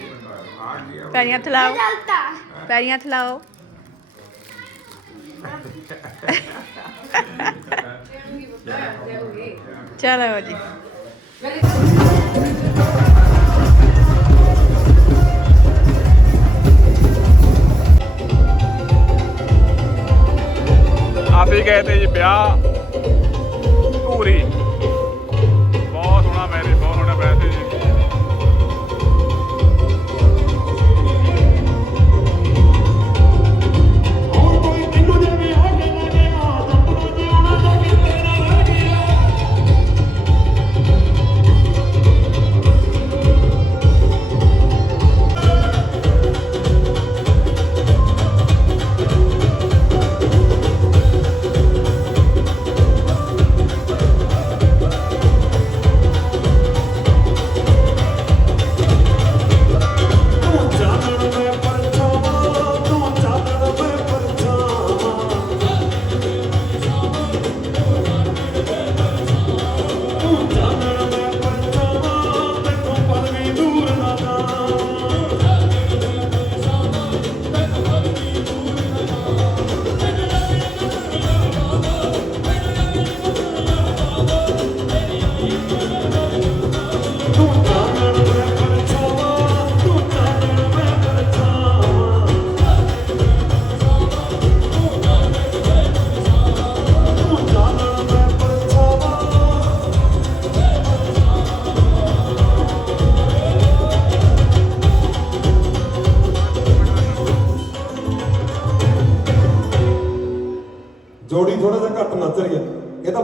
H: ਆ? ਗਿਆ
D: ਪੈਰੀਆਂ ਥਲਾਓ। ਪੈਰੀਆਂ ਥਲਾਓ। ਚਲੋ ਜੀ।
B: ਮੈਰਿਜ ਵਿਆਹ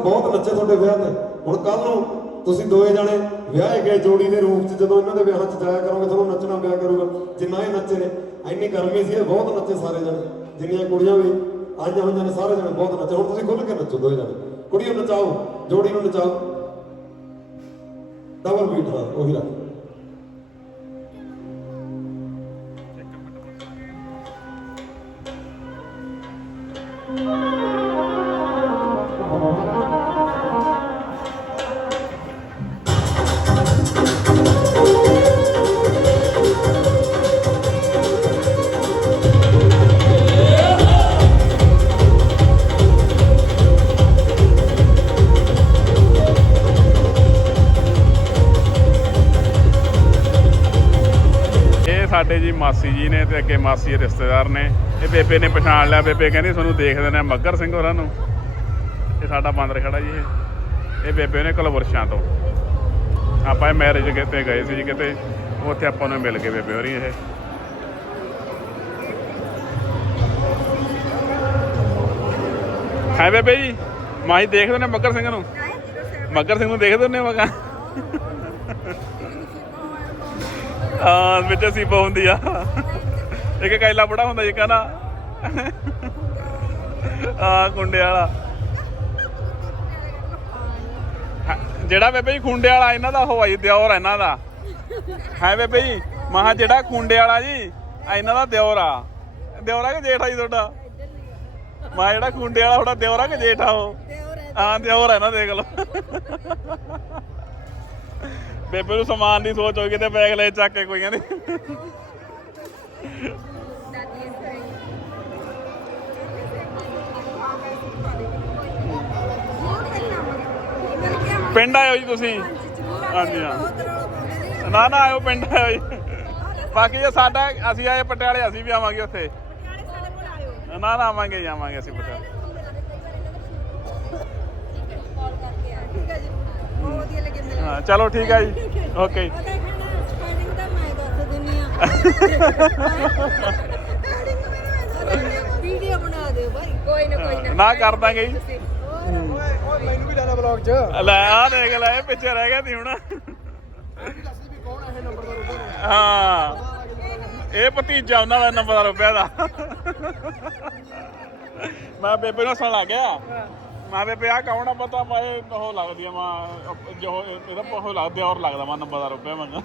B: ਬਹੁਤ
I: ਨੱਚੇ ਤੁਹਾਡੇ ਵਿਆਹ ਤੇ। ਹੁਣ ਕੱਲ ਨੂੰ ਤੁਸੀਂ ਦੋਏ ਜਾਣੇ ਵਿਆਹੇ ਗਏ ਜੋੜੀ ਦੇ ਰੂਪ 'ਚ, ਜਦੋਂ ਇਹਨਾਂ ਦੇ ਵਿਆਹਾਂ 'ਚ ਜਾਇਆ ਕਰੋਗੇ, ਤੁਹਾਨੂੰ ਨੱਚਣਾ ਪਿਆ ਕਰੂਗਾ। ਜਿੰਨਾ ਇਹ ਨੱਚੇ ਨੇ, ਇੰਨੀ ਗਰਮੀ ਸੀ, ਇਹ ਬਹੁਤ ਨੱਚੇ ਸਾਰੇ ਜਣੇ। ਜਿੰਨੀਆਂ ਕੁੜੀਆਂ ਵੀ ਆਈਆਂ ਹੋਈਆਂ ਨੇ, ਸਾਰੇ ਜਣੇ ਬਹੁਤ ਨੱਚੇ। ਹੁਣ ਤੁਸੀਂ ਖੁੱਲ ਕੇ ਨੱਚੋ ਦੋਏ ਜਾਣੇ। ਕੁੜੀ ਨੂੰ ਨਚਾਓ, ਜੋੜੀ ਨੂੰ ਨਚਾਓ। ਡਬਲ ਬੀਟ ਨਾਲ ਉਹੀ ਰੱਖ
B: ਇਹ ਸਾਡੇ ਮਾਸੀ ਜੀ ਨੇ ਤੇ ਅੱਗੇ ਮਾਸੀ ਦੇ ਰਿਸ਼ਤੇਦਾਰ ਨੇ। ਇਹ ਬੇਬੇ ਨੇ ਪਛਾਣ ਲਿਆ। ਬੇਬੇ ਕਹਿੰਦੀ ਤੁਹਾਨੂੰ ਦੇਖਦੇ ਨੇ ਮੱਗਰ ਸਿੰਘ ਹੋਰਾਂ ਨੂੰ। ਇਹ ਸਾਡਾ ਬਾਂਦਰ ਖੜਾ ਜੀ ਇਹ। ਇਹ ਬੇਬੇ ਨੇ ਕੁਲਵਰਸ਼ਾਂ ਤੋਂ। ਆਪਾਂ ਇਹ ਮੈਰਿਜ ਕਿਤੇ ਗਏ ਸੀ ਜੀ ਕਿਤੇ। ਉੱਥੇ ਆਪਾਂ ਨੂੰ ਮਿਲ ਗਏ ਬੇਬੇ ਹੋਰੀ ਇਹ। ਹੈ ਬੇਬੇ ਜੀ? ਮਾਹੀ ਦੇਖਦੇ ਨੇ ਮੱਗਰ ਸਿੰਘ ਨੂੰ? ਮੱਗਰ ਸਿੰਘ ਨੂੰ ਦੇਖਦੇ ਨੇ ਮਗਾ ਹਾਂ ਵਿੱਚ ਸੀਪਾ ਹੁੰਦੀ ਆ। ਇੱਕ ਕੈਲਾ ਬੜਾ ਹੁੰਦਾ ਜੀ ਕਹਿੰਦਾ ਆ ਕੁੰਡੇ ਵਾਲਾ। ਜਿਹੜਾ ਬੇਬੇ ਜੀ ਖੁੰਡੇ ਵਾਲਾ ਇਹਨਾਂ ਦਾ ਹਵਾਈ ਦਿਓਰ ਆ ਇਹਨਾਂ ਦਾ। ਹੈ ਬੇਬੇ ਜੀ? ਮਹਾ ਜਿਹੜਾ ਖੁੰਡੇ ਵਾਲਾ ਜੀ ਆ ਇਹਨਾਂ ਦਾ ਦਿਓਰ ਆ। ਦਿਓਰ ਆ ਕਿ ਜੇਠ ਜੀ ਤੁਹਾਡਾ? ਮਾ ਜਿਹੜਾ ਖੁੰਡੇ ਵਾਲਾ ਤੁਹਾਡਾ ਦਿਓਰ ਆ ਕਿ ਜੇਠ ਆ ਉਹ? ਹਾਂ ਦਿਓਰ ਆ ਨਾ ਦੇਖ ਲਓ। ਬੇਬੇ ਨੂੰ ਸਮਾਨ ਦੀ ਸੋਚ ਹੋ ਗਈ ਤੇ ਬੈਗ ਲੈ ਚੱਕ ਕੇ ਕੋਈ ਕਹਿੰਦੀ ਪਿੰਡ ਆਇਓ ਜੀ ਤੁਸੀਂ। ਹਾਂਜੀ ਹਾਂ। ਨਾ ਨਾ ਆਇਓ ਪਿੰਡ ਆਇਓ ਜੀ। ਬਾਕੀ ਜੇ ਸਾਡਾ ਅਸੀਂ ਆਏ ਪਟਿਆਲੇ ਅਸੀਂ ਵੀ ਆਵਾਂਗੇ ਉੱਥੇ। ਨਾ ਨਾ ਆਵਾਂਗੇ ਜੀ ਆਵਾਂਗੇ ਅਸੀਂ ਪਟਿਆਲੇ। ਹਾਂ ਚਲੋ ਠੀਕ ਹੈ ਜੀ। ਓਕੇ
F: ਵੀਡੀਓ ਬਣਾ ਦਿਓ ਭਾਈ। ਕੋਈ ਨਾ ਕੋਈ ਨਾ।
B: ਨਾ ਕਰ ਦਾਂਗੇ ਜੀ।
G: ਓਏ ਮੈਨੂੰ ਵੀ ਲੈਣਾ ਬਲੌਗ 'ਚ
B: ਲੈ ਆ ਦੇਖ ਲੈ ਇਹ ਪਿੱਛੇ ਰਹਿ ਗਿਆ ਤੀ ਹੁਣ। ਹਾਂ। ਇਹ ਭਤੀਜਾ ਉਹਨਾਂ ਦਾ ਨੰਬਰ ਰੁਪਿਆ ਦਾ। ਮੈਂ ਬੇਬੇ ਨੂੰ ਸੁਣ ਲੱਗ ਗਿਆ। ਮੈਂ ਬੇਬੇ ਆ ਕੌਣ ਆ, ਪਤਾ ਮੈਂ ਉਹ ਲੱਗਦੀ ਆ ਮੈਂ ਜੋ ਇਹਦਾ ਉਹ ਲੱਗਦਾ ਔਰ ਲੱਗਦਾ ਮੈਂ ਨੰਬਰ ਦਾ ਰੁਪਿਆ ਮੰਗਾ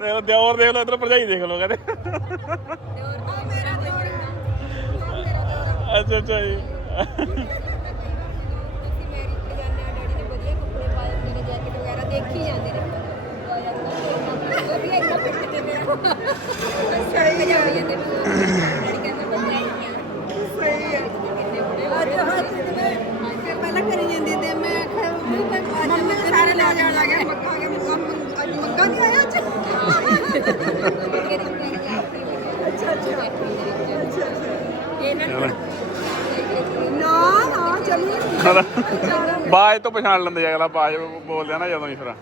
B: ਤੇ ਦਿਓਰ ਦੇਖ ਲਓ, ਇਧਰ ਭਰਜਾਈ ਦੇਖ ਲਓ, ਕਹਿੰਦੇ। ਅੱਛਾ ਅੱਛਾ ਜੀ।
F: ਦੇਖੀ ਜਾਂਦੇ ਨੇ ਉਹ ਇੰਨਾ ਫਿੱਟ ਤੇ ਮੇਰਾ ਸਹੀ ਜਾਂਦੇ ਨੇ ਮੈਂ ਸਾਰੇ ਲੈ ਜਾਣ ਲੱਗਾ ਮੱਕਾ ਗਿਆ। ਮੱਕਾ ਅੱਜ ਮੱਕਾ ਨਹੀਂ ਆਇਆ ਅੱਜ। ਅੱਛਾ ਅੱਛਾ। ਅੱਛਾ ਅੱਛਾ ਇਹਨਾਂ ਨੂੰ
B: ਉਹਨਾਂ ਦਾ ਬਾਜ ਤੋਂ ਪਛਾਣ ਲੈਂਦੇ ਅਗਲਾ ਬਾਜ ਬੋਲਦੇ ਆ ਨਾ ਜਦੋਂ ਹੀ ਫਿਰ।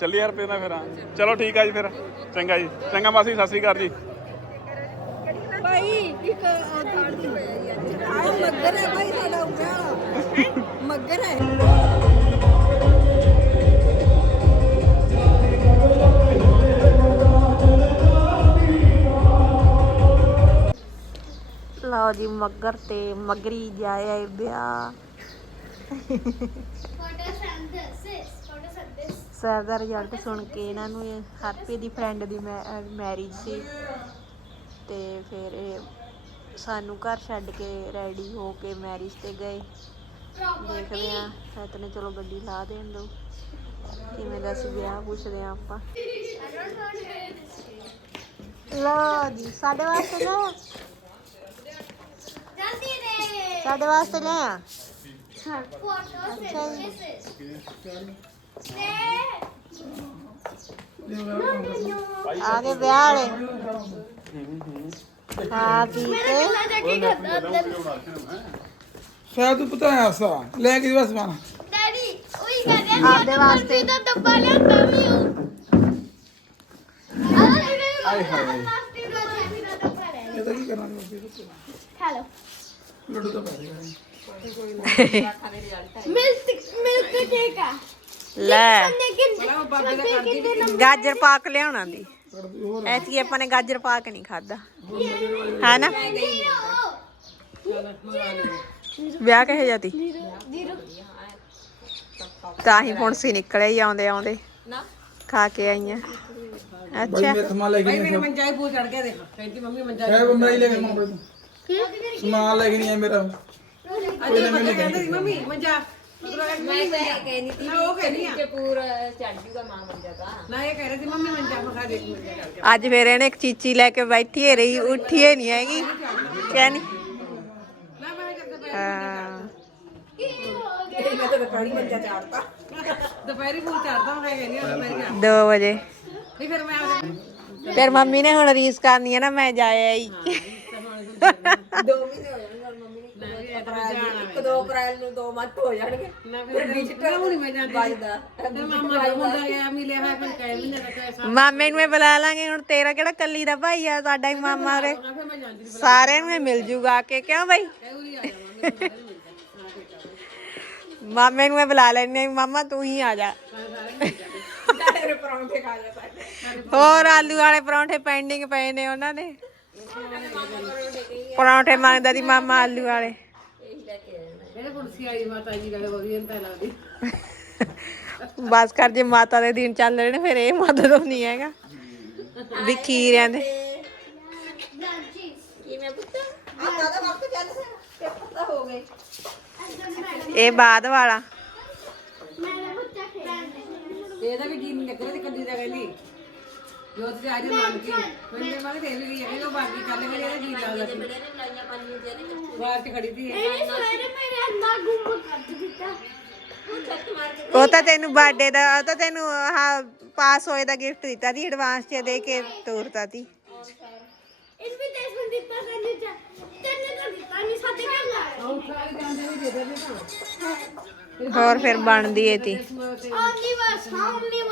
B: ਚੱਲੀ ਯਾਰ ਫਿਰ ਨਾ ਫਿਰ। ਚਲੋ ਠੀਕ ਆ ਜੀ ਫਿਰ। ਚੰਗਾ ਜੀ। ਚੰਗਾ ਮਾਸੀ ਸਤਿ ਸ੍ਰੀ ਅਕਾਲ ਜੀ।
J: ਭਾਈ ਇੱਕ ਆਹ ਮੱਗਰ ਹੈ ਭਾਈ ਸਾਡਾ ਉੱਪਰ ਮੱਗਰ ਹੈ।
D: ਲਓ ਜੀ ਮੱਗਰ ਤੇ ਮਗਰੀ ਵਿਆਹ।
A: ਫੋਟੋ ਸੈਂਡ ਦਿਸ
D: ਸਰ ਦਾ ਰਿਜ਼ਲਟ ਸੁਣ ਕੇ ਇਹਨਾਂ ਨੂੰ ਇਹ ਹੈਪੀ ਦੀ ਫਰੈਂਡ ਦੀ ਮੈਰਿਜ ਸੀ। ਤੇ ਫਿਰ ਇਹ ਸਾਨੂੰ ਘਰ ਛੱਡ ਕੇ ਰੈਡੀ ਹੋ ਕੇ ਮੈਰਿਜ ਤੇ ਗਏ। ਦੇਖਦੇ ਆ ਇਤਨੇ ਚਲੋ ਗੱਡੀ ਲਾ ਦੇਣ ਦੋ। ਕਿਵੇਂ ਦਾ ਸੀ ਵਿਆਹ ਪੁੱਛਦੇ ਆ ਆਪਾਂ। ਲਓ ਜੀ ਸਾਡੇ ਵਾਸਤੇ ਲੈ
A: ਦੇ
D: ਸਾਡੇ ਵਾਸਤੇ ਲੈ ਆ।
A: ਫੋਟੋ
D: ਅੱਛਾ ਜੀ। ਆ ਗਏ ਵਿਆਹ ਵਾਲੇ। ਹਾਂ ਪੀ ਕੇ
G: ਸ਼ਾਇਦ ਤੂੰ ਪਤਾ ਹੈ ਸਾ ਲੈ ਕੇ ਬਸ ਮਾਨਾ
A: ਡੈਡੀ ਉਹੀ ਕਹਿੰਦੇ
D: ਆਪਦੇ ਵਾਸਤੇ।
A: ਦਾ ਡੱਬਾ ਲਿਆਂਦਾ ਵੀ ਉਹ।
G: ਆਏ ਹਾਏ ਇਹ ਤਾਂ ਕੀ ਕਰਨਾ
A: ਲਓ।
G: ਲੱਡੂ ਤਾਂ ਪੈ ਰਿਹਾ
A: ਮਿਲਕ ਮਿਲਕ ਕੇਕ ਆ।
D: ਲੈ।
A: ਲੇਕਿਨ ਕਿੰਨੇ ਨੰਬਰ
D: ਗਾਜਰ ਪਾਕ ਲਿਆਉਣਾ ਦੀ। ਐਤਕੀ ਆਪਾਂ ਨੇ ਗਾਜਰ ਪਾਕ ਨਹੀਂ ਖਾਦਾ ਹੈ ਨਾ? ਵਿਆਹ ਕਹੇ ਜਾਤੀ
A: ਜ਼ੀਰੋ
D: ਤਾਂ ਹੀ ਫੁਣਸੀ ਨਿਕਲੇ ਹੀ ਆਉਂਦੇ ਆਉਂਦੇ।
C: ਨਾ।
D: ਖਾ ਕੇ ਆਈਆਂ। ਅੱਛਾ।
G: ਲੈ ਕੇ ਆਇਆ
J: ਮੰਜਾਈ ਪੂ ਚੜ ਕੇ ਦੇਖ। ਕਹਿੰਦੀ ਮੰਮੀ ਮੰਜਾ
G: ਹੈ ਬੰਦਾ ਹੀ ਲੈ ਕੇ ਮਾਂ ਸਮਾਨ ਲੈ ਕੇ ਨਹੀਂ ਆਇਆ ਮੇਰਾ। ਕੋਈ ਨਾ ਮੈਨੂੰ
J: ਕਹਿੰਦੀ ਮੰਮੀ ਮੰਜਾ।
C: ਮੈਂ ਤਾਂ ਇਹ ਕਹਿਨੀ ਸੀ
J: ਉਹ ਕਹਿੰਦੀ ਆ
C: ਕਿ ਪੂਰਾ ਚੜ ਜੂਗਾ ਮਾਂ ਮੰਜਾ ਤਾਂ।
J: ਨਾ ਇਹ ਕਹਿ ਰਹੀ ਸੀ ਮੰਮੀ ਮੰਜਾ ਮਖਾ
D: ਅੱਜ ਫੇਰ ਇਹਨੇ ਇੱਕ ਚੀਚੀ ਲੈ ਕੇ ਬੈਠੀ ਏ ਰਹੀ ਉੱਠੀਏ ਨਹੀਂ ਹੈਗੀ। ਕਹਿਨੀ
J: ਨਾ ਮੈਂ ਕਰਦੇ
D: ਹਾਂ।
J: ਮੈਂ ਤਾਂ ਦੁਪਹਿਰੀ ਮੰਜਾ ਚਾੜਤਾ। ਦੁਪਹਿਰੀ ਪੂ ਚੜਦਾ ਮੈਂ ਕਹਿੰਦੀ ਹਾਂ ਦੁਪਹਿਰੀ ਆ
D: 2 ਵਜੇ।
J: ਨਹੀਂ ਫਿਰ ਮੈਂ
D: ਫਿਰ ਮੰਮੀ ਨੇ ਹੁਣ ਰੀਸ ਕਰਨੀ ਹੈ ਨਾ ਮੈਂ ਜਾਇਆ ਹੀ
C: ਇੱਕ ਦੋ ਅਪ੍ਰੈਲ ਨੂੰ ਦੋ ਮੱਤ ਹੋ ਜਾਣਗੇ।
J: ਨਾ ਫਿਰ ਡਿਜੀਟਲ ਨਹੀਂ ਮੈਂ ਜਾਂਦੀ ਵੱਜਦਾ ਤੇ ਮਾਮਾ ਦਾ ਮੁੰਡਾ ਗਿਆ ਮਿਲਿਆ ਹੋਇਆ ਫਿਰ ਕਹਿ ਮਹੀਨੇ ਦਾ ਪੈਸਾ
D: ਮਾਮੇ ਨੂੰ ਬੁਲਾ ਲਾਂਗੇ ਹੁਣ ਤੇਰਾ ਕਿਹੜਾ ਕੱਲੀ ਦਾ ਭਾਈ ਆ ਸਾਡਾ ਹੀ ਮਾਮਾ ਰੇ।
J: ਫਿਰ ਮੈਂ ਜਾਂਦੀ
D: ਸਾਰਿਆਂ ਨੂੰ ਇਹ ਮਿਲ ਜੂਗਾ ਆ ਕੇ ਕਿਉਂ ਬਾਈ?
J: ਉਰੀ ਆ ਜਾਵਾਂਗੇ
D: ਮਾਮੇ ਨੂੰ ਇਹ ਬੁਲਾ ਲੈਣੇ ਮਾਮਾ ਤੂੰ ਹੀ ਆ ਜਾ।
C: ਸਾਰੇ ਪਰੌਂਠੇ ਖਾ ਜਾ ਸਕਦੇ
D: ਹੋਰ ਆਲੂ ਵਾਲੇ ਪਰੌਂਠੇ ਪੈਂਡਿੰਗ ਪਏ ਨੇ ਉਹਨਾਂ ਦੇ। ਪਰੌਂਠੇ ਮੰਗਦਾ ਦੀ ਮਾਮਾ ਆਲੂ ਵਾਲੇ।
J: ਇਹਨੇ ਕੁਰਸੀ ਆਈ ਮਾਤਾ ਜੀ ਗੱਲ ਵਧੀਆ ਤਾਂ ਲੱਗਦੀ।
D: ਬਸ ਕਰ ਜੇ ਮਾਤਾ ਦੇ ਦਿਨ ਚੱਲ ਰਹੇ ਨੇ ਫਿਰ ਇਹ ਮਦਦ ਨਹੀਂ ਹੈਗਾ। ਵੀ ਖੀਰਿਆਂ ਦੇ
C: ਕਿਵੇਂ ਪੁੱਤ? ਆ ਕਾਦਾ ਵਕਤ ਚੱਲ ਰਿਹਾ ਪੇਪਰ ਤਾਂ ਹੋ ਗਏ।
D: ਇਹ ਬਾਅਦ ਵਾਲਾ।
J: ਇਹਦਾ ਵੀ ਜੀ ਨਹੀਂ ਲੱਗਦਾ ਤੇ ਕੱਲੀ ਦਾ ਕਹਿੰਦੀ। ਜੋਤ ਤੇ ਵੀ ਗਈ ਉਹ ਬਾਕੀ ਕੱਲ ਵੀ ਇਹਦਾ ਜੀ ਲੱਗਦਾ ਸੀ।
C: ਲਾਈਆਂ ਪਾਲੀਆਂ ਜਿਹਨੇ
J: ਬਾਹਰ ਤੇ ਖੜੀ ਸੀ।
A: ਇਹਨੇ ਸਵੇਰੇ ਮੇਰੇ ਅੰਦਰ ਗੁੰਮ ਕਰ ਦਿੱਤਾ।
D: ਉਹ ਤਾਂ ਤੈਨੂੰ ਬਰਥਡੇ ਦਾ ਉਹ ਤਾਂ ਤੈਨੂੰ ਆਹ ਪਾਸ ਹੋਏ ਦਾ ਗਿਫਟ ਦਿੱਤਾ ਸੀ ਐਡਵਾਂਸ ਚ ਦੇ ਕੇ ਤੋਰਤਾ
A: ਤਾਂ
J: ਸਾਰੇ ਜਾਂਦੇ ਵੀ ਦੇ ਦੇ
D: ਹੋਰ ਫਿਰ ਬਣਦੀ ਏ ਤੀ।
A: ਓਨਲੀ ਵਸ ਓਨਲੀ